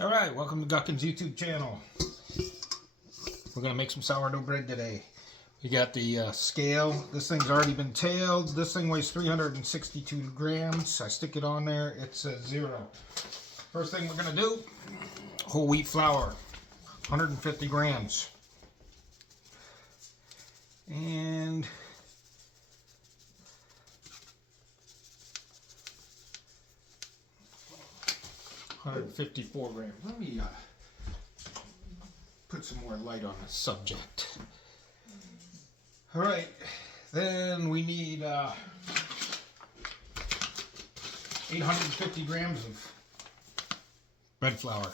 Alright, welcome to Guckins YouTube channel. We're going to make some sourdough bread today. We got the scale. This thing's already been tailed. This thing weighs 362 grams. I stick it on there. It says 0. First thing we're going to do, whole wheat flour, 150 grams. And $154 grams. Let me put some more light on the subject. All right, then we need 850 grams of bread flour.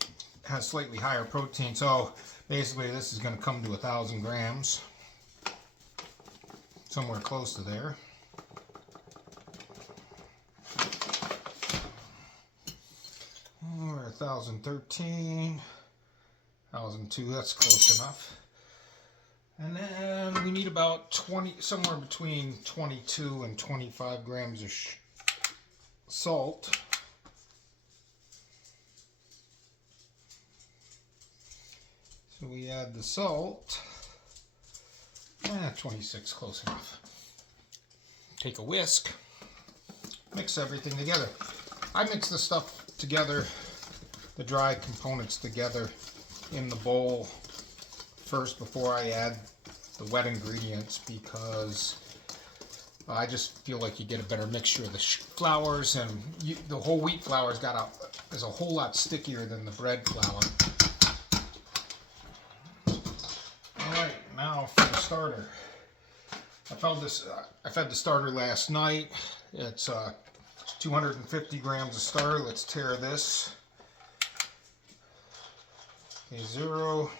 It has slightly higher protein, so basically this is going to come to 1,000 grams, somewhere close to there. We're 1,013, 1,002. That's close enough. And then we need about 20, somewhere between 22 and 25 grams of salt. So we add the salt. 26, close enough. Take a whisk, mix everything together. I mix the stuff together, the dry components together in the bowl first before I add the wet ingredients, because I just feel like you get a better mixture of the flours, and the whole wheat flour is a whole lot stickier than the bread flour. Alright, now for the starter. I fed the starter last night. It's 250 grams of starter. Let's tear this. Okay, 0.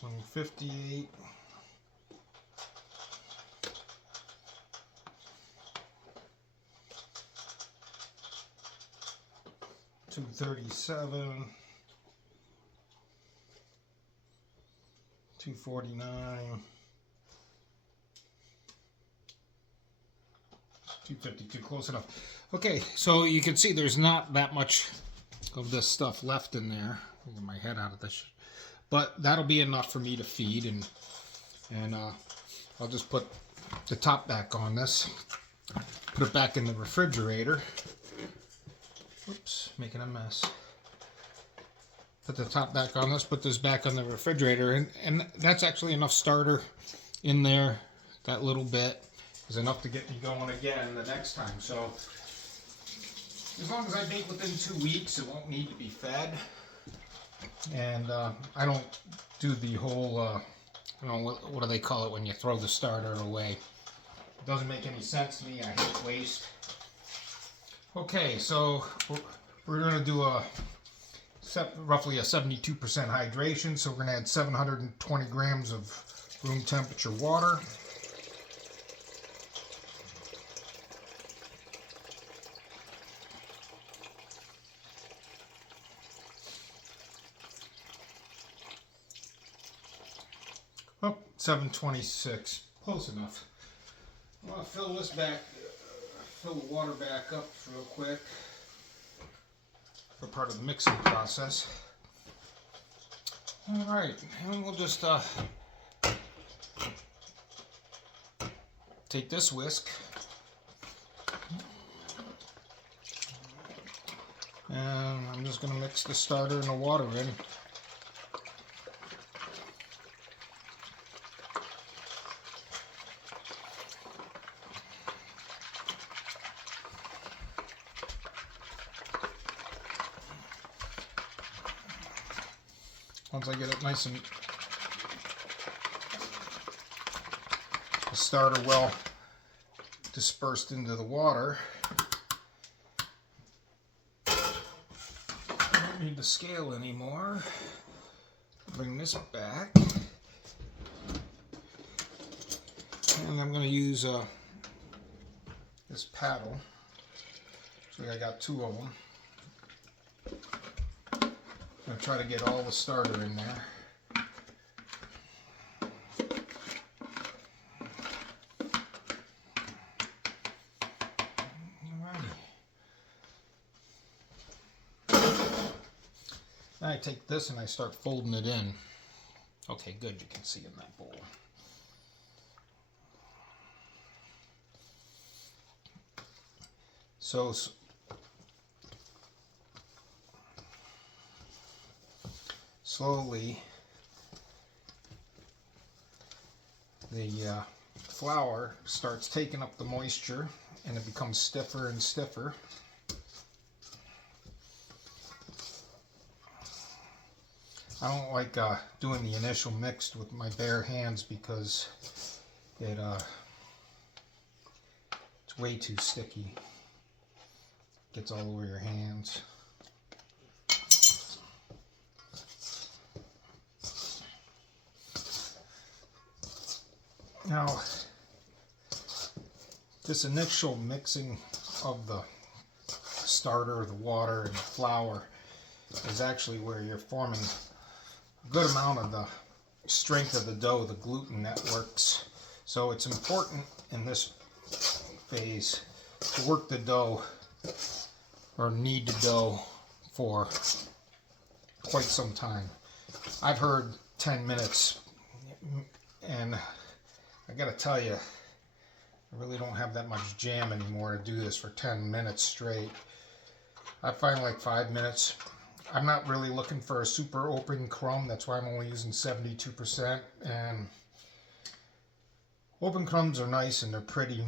158. 237. 249. 252, close enough. Okay, so you can see there's not that much of this stuff left in there. I'll get my head out of this. But that'll be enough for me to feed, and I'll just put the top back on this. Put it back in the refrigerator. Oops, making a mess. Put the top back on this, put this back on the refrigerator, and that's actually enough starter in there. That little bit is enough to get me going again the next time. So as long as I bake within 2 weeks, it won't need to be fed. And I don't do the whole, what do they call it when you throw the starter away? It doesn't make any sense to me. I hate waste. Okay, so we're going to do roughly a 72% hydration. So we're going to add 720 grams of room temperature water. Oh, 726, close enough. I'm going to fill this back, fill the water back up real quick for part of the mixing process. All right, and we'll just take this whisk and I'm just going to mix the starter and the water in. Once I get it nice and the starter well dispersed into the water, I don't need the scale anymore. Bring this back, and I'm going to use this paddle. So I got 2 of them. I'm going to try to get all the starter in there. Then I take this and I start folding it in. Okay, good, you can see in that bowl. So slowly the flour starts taking up the moisture and it becomes stiffer and stiffer. I don't like doing the initial mix with my bare hands because it's way too sticky. Gets all over your hands. Now, this initial mixing of the starter, the water, and the flour is actually where you're forming a good amount of the strength of the dough, the gluten networks. So it's important in this phase to work the dough or knead the dough for quite some time. I've heard 10 minutes, and I gotta tell you, I really don't have that much jam anymore to do this for 10 minutes straight. I find like 5 minutes. I'm not really looking for a super open crumb. That's why I'm only using 72%. And open crumbs are nice and they're pretty,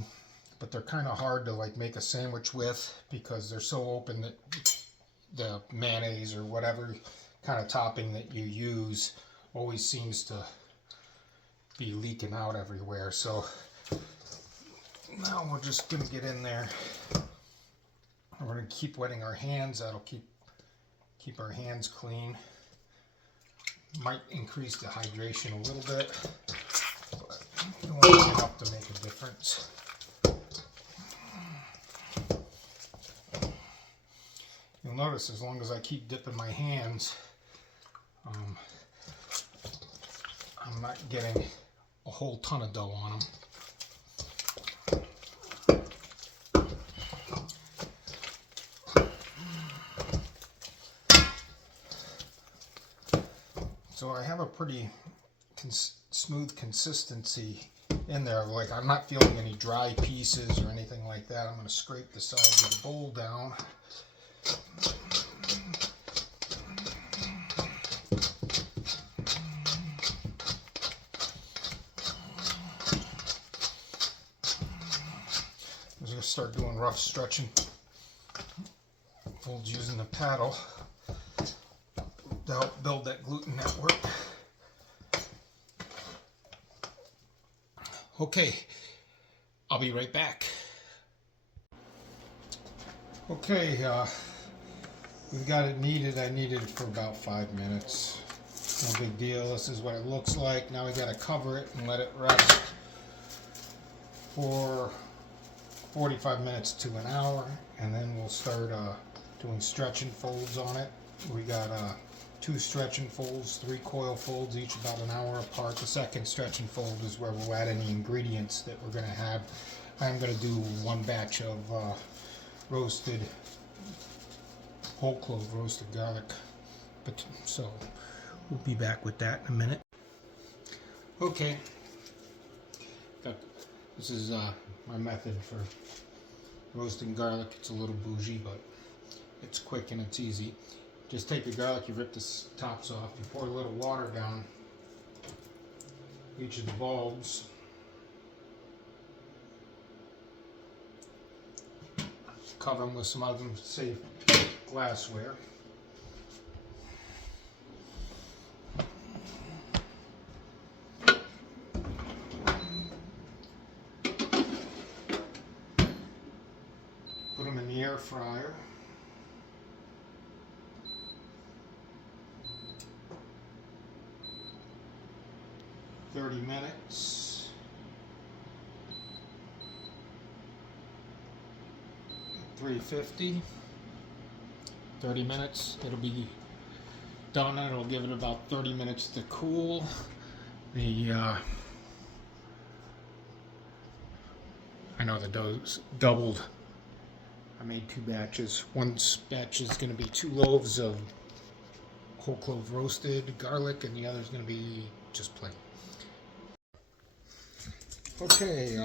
but they're kind of hard to like make a sandwich with because they're so open that the mayonnaise or whatever kind of topping that you use always seems to be leaking out everywhere. So now we're just going to get in there. We're going to keep wetting our hands. That'll keep our hands clean. Might increase the hydration a little bit, but it won't be enough to make a difference. You'll notice as long as I keep dipping my hands, I'm not getting a whole ton of dough on them. So I have a pretty smooth consistency in there. Like I'm not feeling any dry pieces or anything like that. I'm going to scrape the sides of the bowl down. I'm just going to start doing rough stretching folds using the paddle to help build that gluten network. Okay, I'll be right back. Okay, we've got it kneaded. I kneaded it for about 5 minutes. No big deal. This is what it looks like. Now we got to cover it and let it rest for 45 minutes to an hour, and then we'll start doing stretch and folds on it. We got 2 stretch and folds, 3 coil folds, each about an hour apart. The second stretch and fold is where we'll add any ingredients that we're going to have. I'm going to do 1 batch of roasted whole clove, roasted garlic. So we'll be back with that in a minute. Okay, this is my method for roasting garlic. It's a little bougie, but it's quick and it's easy. Just take your garlic, you rip the tops off, you pour a little water down each of the bulbs. Cover them with some other safe glassware. Put them in the air fryer. For 30 minutes. 350. 30 minutes. It'll be done. It'll give it about 30 minutes to cool. I know the dough's doubled. I made 2 batches. One batch is going to be 2 loaves of whole clove roasted garlic, and the other is going to be just plain. Okay,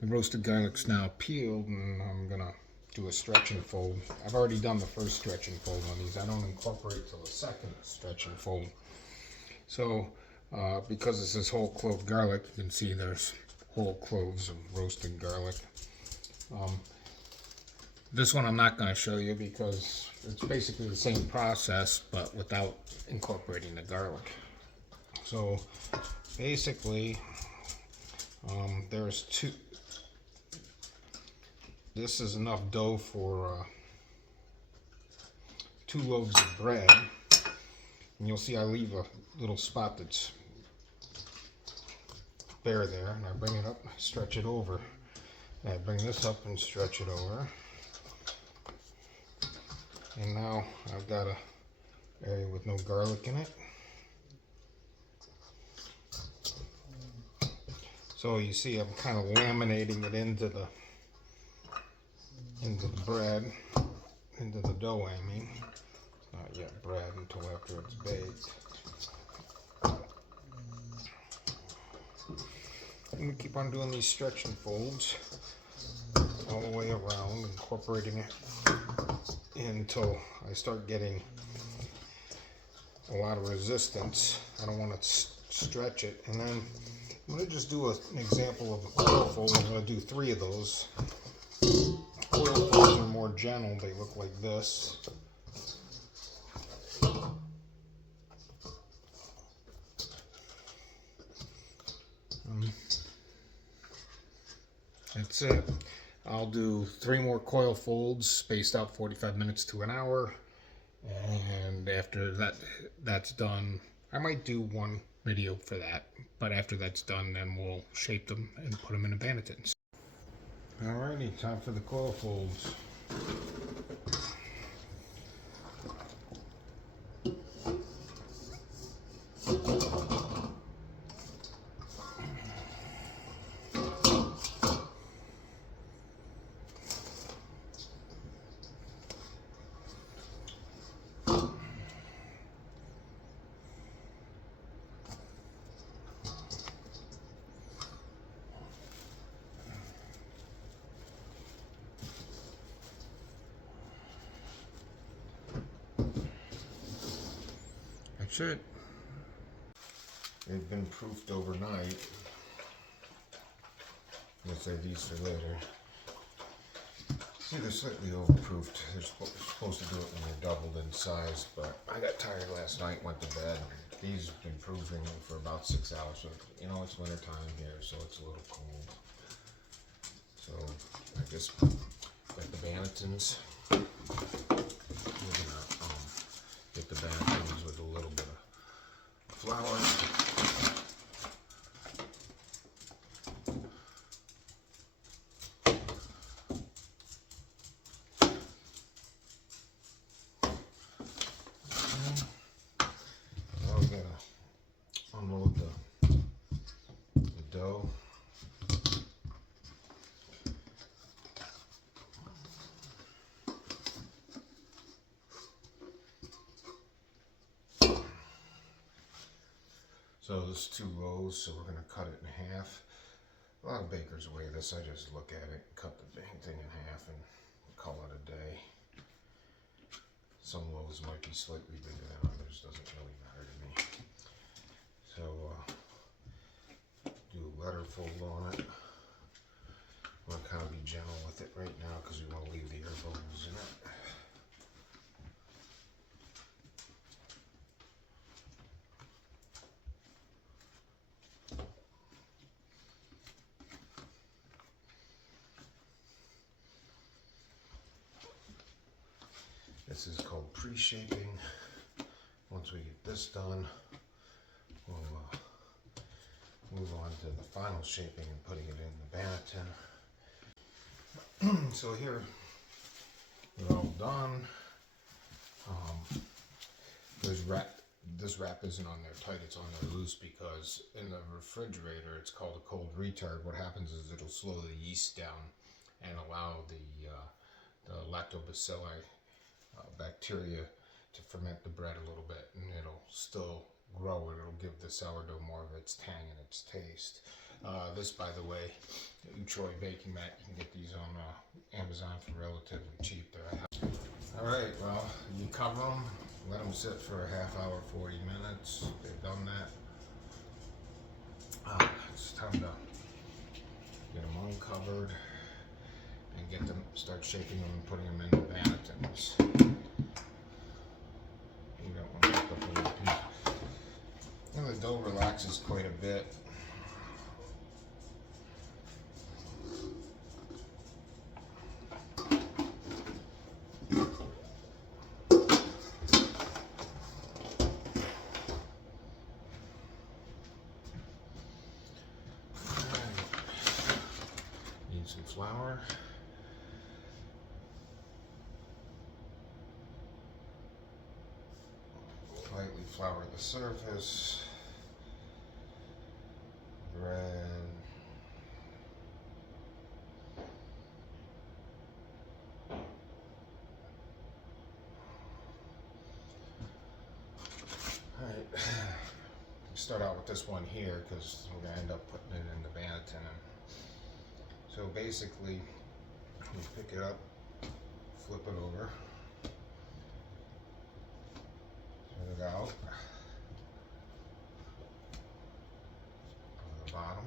the roasted garlic's now peeled, and I'm going to do a stretch and fold. I've already done the first stretch and fold on these. I don't incorporate till the second stretch and fold. So, because this is whole clove garlic, you can see there's whole cloves of roasted garlic. This one I'm not going to show you because it's basically the same process, but without incorporating the garlic. So, basically, there's two. This is enough dough for 2 loaves of bread. And you'll see I leave a little spot that's bare there, and I bring it up, stretch it over. And I bring this up and stretch it over. And now I've got a area with no garlic in it. So you see I'm kind of laminating it into the bread, into the dough, I mean. It's not yet bread until after it's baked. And we keep on doing these stretch and folds all the way around, incorporating it until I start getting a lot of resistance. I don't want to stretch it. And then I'm going to just do an example of a coil fold. I'm going to do 3 of those. Coil folds are more gentle. They look like this. That's it. I'll do 3 more coil folds spaced out 45 minutes to an hour. And after that's done, I might do one video for that. But after that's done, then we'll shape them and put them in a Banneton. Alrighty, time for the coil folds. That's it. They've been proofed overnight. We'll save these for later. See, they're slightly overproofed. They're supposed to do it when they're doubled in size, but I got tired last night, went to bed. These have been proofing for about 6 hours. So, you know, it's winter time here, so it's a little cold. So, I guess like the Bannetons. We're gonna get the Bannetons with a little bit of flour. Now we gotta unload the dough. So there's 2 rows, so we're going to cut it in half. A lot of bakers weigh this. I just look at it, cut the dang thing in half, and call it a day. Some loaves might be slightly bigger than others. Doesn't really matter to me. So do a letter fold on it. I'm going to kind of be gentle with it right now because we want to leave the air bubbles in it. This is called pre-shaping. Once we get this done, we'll move on to the final shaping and putting it in the Banneton. So here, we're all done. This wrap isn't on there tight, it's on there loose because in the refrigerator it's called a cold retard. What happens is it'll slow the yeast down and allow the lactobacilli bacteria to ferment the bread a little bit, and it'll still grow. It'll give the sourdough more of its tang and its taste. This, by the way, Utroy baking mat. You can get these on Amazon for relatively cheap. All right, well, you cover them, let them sit for a half hour, 40 minutes. They've done that. It's time to get them uncovered and get them, start shaking them and putting them in the bannetons. You don't want to pick up a little piece. And the dough relaxes quite a bit. Some flour. Lightly flour the surface. Bread. All right. Start out with this one here because we're going to end up putting it in the banneton. So basically, you pick it up, flip it over, turn it out on the bottom,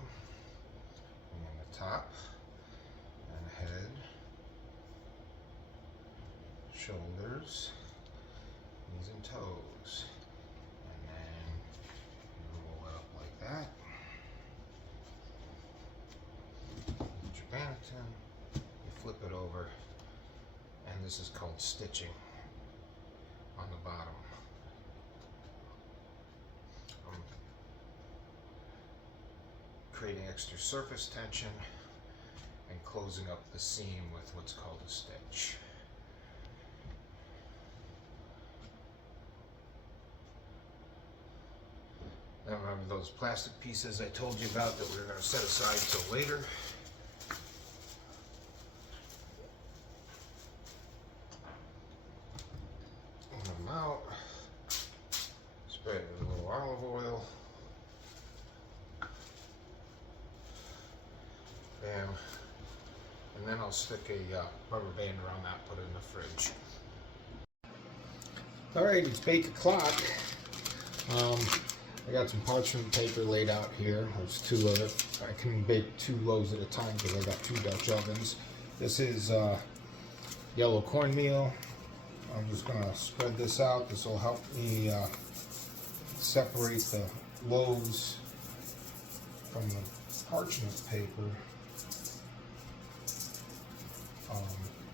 and on the top, and head, shoulders, knees and toes, and then you roll it up like that. Banneton, you flip it over, and this is called stitching on the bottom. Creating extra surface tension and closing up the seam with what's called a stitch. Now remember those plastic pieces I told you about that we were going to set aside till later. Out, spread it with a little olive oil, bam, and then I'll stick a rubber band around that, put it in the fridge. Alright, it's bake o'clock. I got some parchment paper laid out here. There's two of it. I can bake 2 loaves at a time because I got 2 Dutch ovens. This is yellow cornmeal. I'm just going to spread this out. This will help me separate the loaves from the parchment paper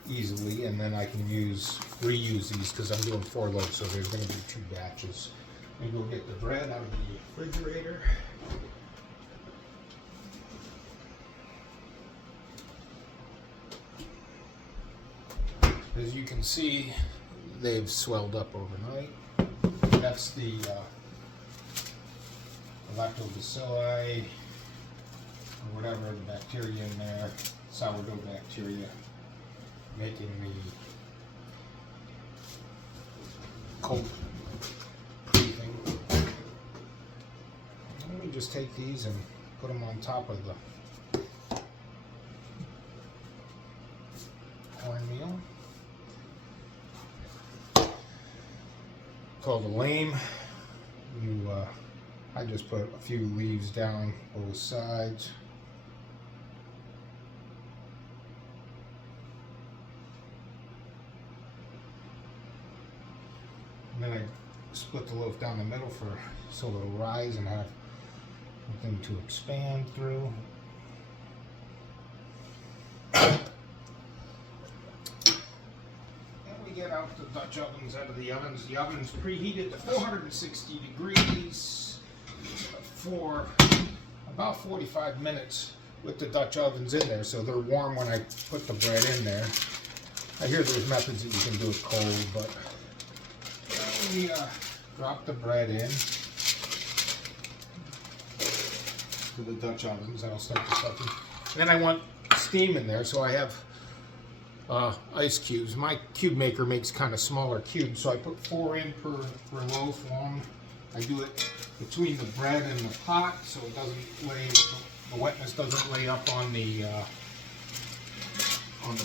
easily, and then I can reuse these because I'm doing 4 loaves, so there's going to be 2 batches. And go get the bread out of the refrigerator. As you can see, they've swelled up overnight. That's the lactobacilli, or whatever, the bacteria in there, sourdough bacteria, making the cold breathing. Let me just take these and put them on top of the cornmeal. Called a lame. I just put a few leaves down both sides. And then I split the loaf down the middle so it'll rise and have something to expand through. Get out the Dutch ovens out of the ovens. The oven's preheated to 460 degrees for about 45 minutes with the Dutch ovens in there, so they're warm when I put the bread in there. I hear there's methods that you can do it cold, but we drop the bread in to the Dutch ovens. That'll start to suck in. Then I want steam in there, so I have ice cubes. My cube maker makes kind of smaller cubes, so I put 4 in per loaf long. I do it between the bread and the pot so it doesn't lay, the wetness doesn't lay up on the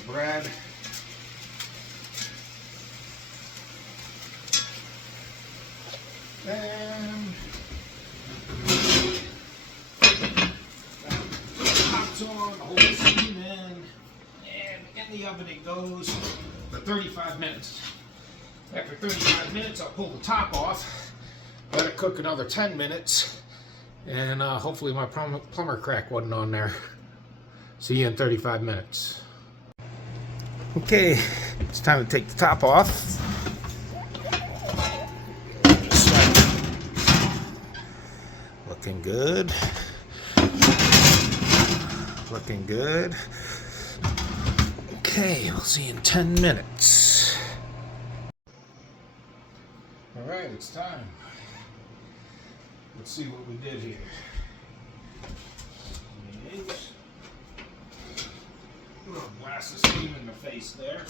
bread. And hot's on, the whole steam in, and in the oven it goes for 35 minutes. After 35 minutes, I'll pull the top off, let it cook another 10 minutes, and hopefully my plumber crack wasn't on there. See you in 35 minutes. Okay, it's time to take the top off. Looking good. Looking good. Okay, we'll see you in 10 minutes. Alright, it's time. Let's see what we did here. Eggs. A little blast of steam in the face there.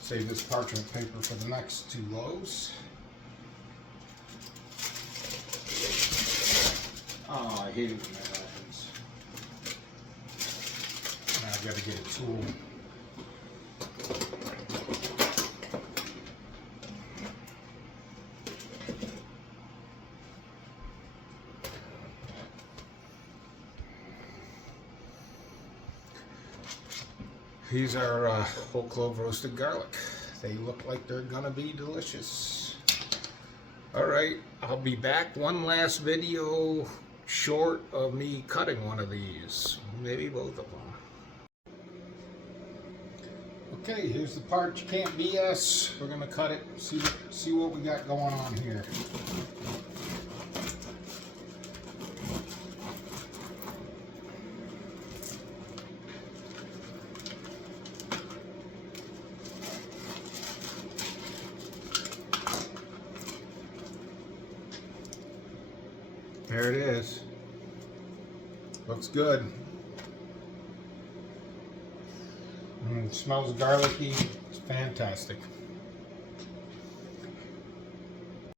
Save this parchment paper for the next 2 loaves. Oh, I hate it when that happens. Now I've got to get a tool. These are whole clove roasted garlic. They look like they're gonna be delicious. Alright, I'll be back. One last video short of me cutting one of these. Maybe both of them. Okay, here's the part you can't BS. We're gonna cut it, see what we got going on here. There it is. Looks good. It smells garlicky. It's fantastic.